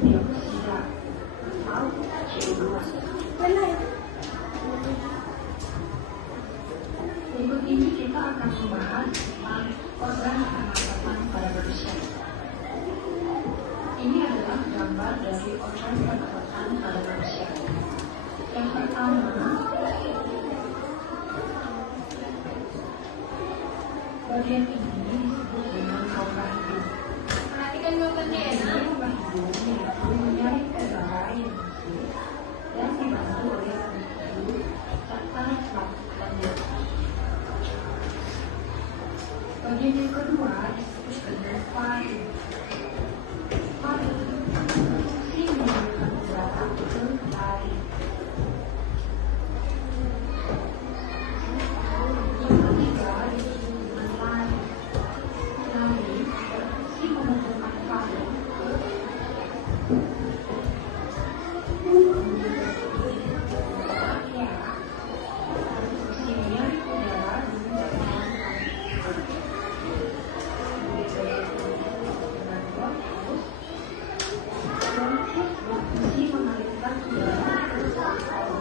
dioksida atau CO2. Berikut ini kita akan membahas tentang organ pernapasan pada manusia. Ini adalah gambar dari organ pernapasan pada manusia. Yang pertama, bagian ini disebut dengan saluran hidung. Perhatikan gambarnya ya. Saluran hidung yaitu menyaring udara yang masuk dan dibantu oleh tubuh serta lapisan. Bagian yang kedua disebut dengan paru. Paru berfungsi mengalirkan udara ke lari. Yang ketiga disebut dengan lari. Lari berfungsi mengumpulkan paru berfungsi menyaring udara berfungsi mengalirkan udara ke paru.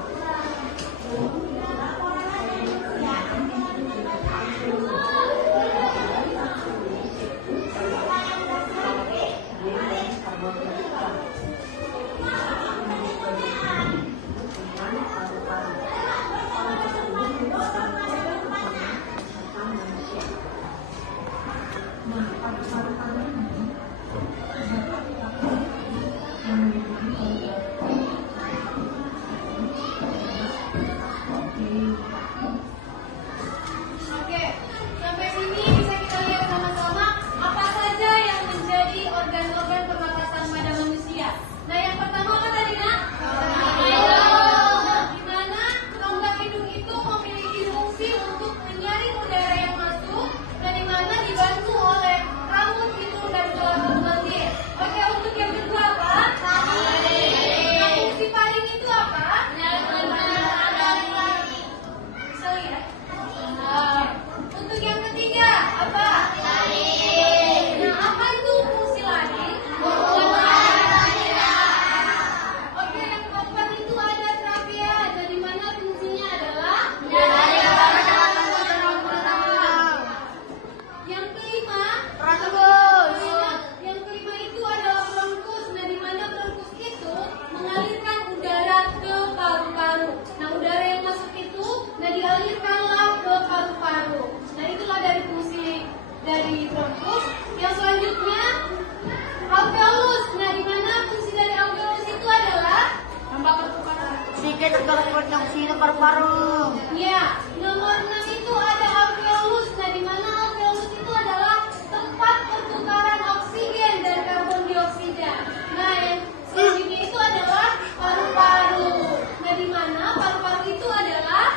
Nah, paru-paru ini dapat dipakai menghubungi Oke, sampai sini bisa kita lihat sama-sama apa saja yang menjadi organ-organ pernapasan pada manusia. Nah, yang pertama apa tadi, Nak? Di mana rongga hidung itu memiliki fungsi untuk menyaring udara yang masuk dan di mana dibantu oleh rambut hidung dan belakang lendir. Oke, untuk yang kedua apa? Nah, fungsi paling itu apa? Bisa lihat? Untuk yang ketiga apa? Nah, apa itu fungsi lari? Oke, yang keempat itu ada trachea, jadi mana fungsinya adalah yang kelima, yang kelima itu adalah bronkus. Nah, di mana bronkus itu mengalirkan udara ke paru-paru. Nah, udara yang masuk itu dialirkanlah ke paru-paru. Nah, itulah dari fungsi dari bronkus. Yang selanjutnya alveolus. Nah, di mana fungsi dari alveolus itu adalah sedikit tergolong oksida paru-paru. ya, nomor 6 itu ada alveolus. Nah, di mana alveolus itu adalah tempat pertukaran oksigen dan karbon dioksida. Nah, yang selanjutnya itu adalah paru-paru. Nah, di mana paru-paru itu adalah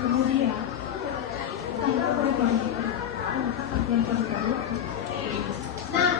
kemudian tanpa berbanding yang terbaru. nah,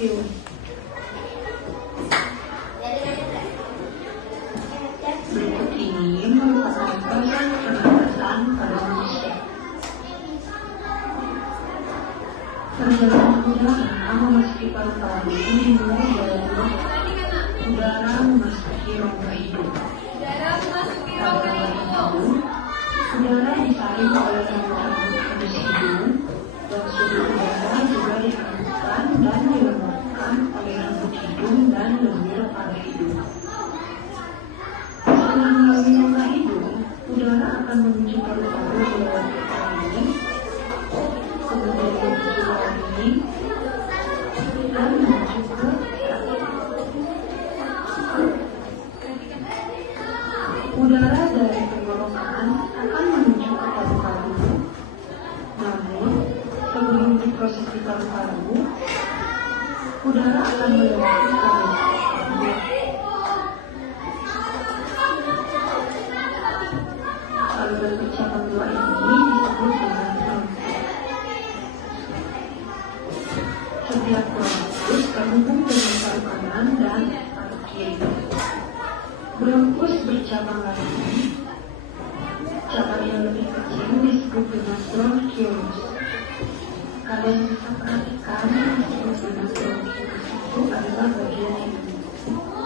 bronkium. Berikut ini merupakan proses pernapasan pada manusia. Perjalanan udara memasuki paru-paru dimulai dari udara memasuki rongga hidung. Udara memasuki rongga hidung. Udara disaring oleh rambut-rambut halus hidung, dan suhu udara juga dihembuskan dan dilemparkan oleh rambut hidung dan lendir pada hidung. Setelah melalui rongga hidung, udara akan menuju paru-paru melewati laring, kemudian menuju laring, dan menuju ke udara dari tenggorokan akan menuju ke paru-paru. Namun, sebelum diproses di paru-paru, udara akan melewati laring. Saluran bercabang dua ini disebut dengan bronkus. Setiap bronkus terhubung dengan paru kanan dan paru kiri. Bronkus bercabang lagi. Cabang yang lebih kecil disebut dengan bronchiolus. Kalian bisa perhatikan yang disebut dengan bronchiolus itu adalah bagian ini.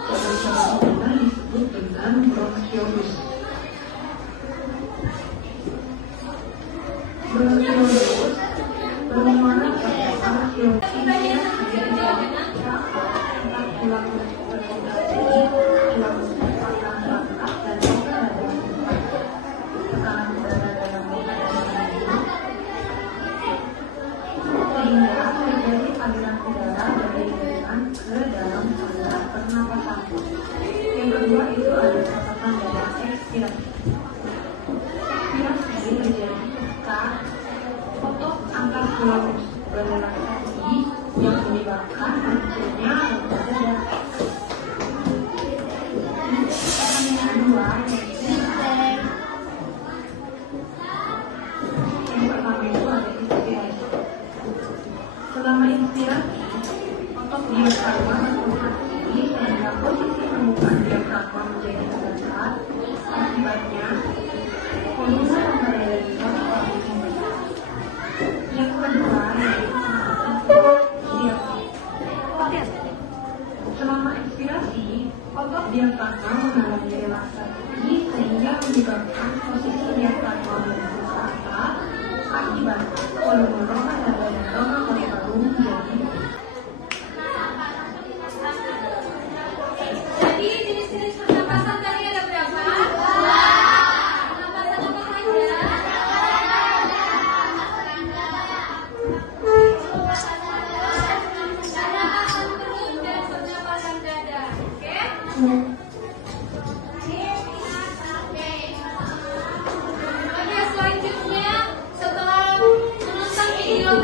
Cabang-cabang udara disebut dengan bronchiolus. Bronchiolus bermuara pada bronchiolus tulang sehingga terjadi aliran udara dari hidung ke dalam saluran pernapasan. Yang kedua itu ada catatan dari ekspirasi. Ekspirasi terjadi ketika otot antar tulang berrelaksasi yang menyebabkan terjadinya rongga dada. Yang kedua yaitu yang pertama itu ada inspirasi. Selama inspirasi, otot diafragma berkontraksi sehingga posisi permukaan diafragma menjadi terangkat. Akibatnya, volume rongga dada paru-paru tinggi. Yang kedua yaitu diafragma. Selama inspirasi, otot diafragma mengalami relaksasi sehingga menyebabkan posisi diafragma menjadi terangkat. Akibatnya, volume rongga dada dan rongga paru-paru menjadi. Jadi jenis-jenis pernapasan tadi ada berapa? Pernapasan apa saja? Pernapasan perut dan pernapasan dada. Oke? Oke, selanjutnya setelah menonton video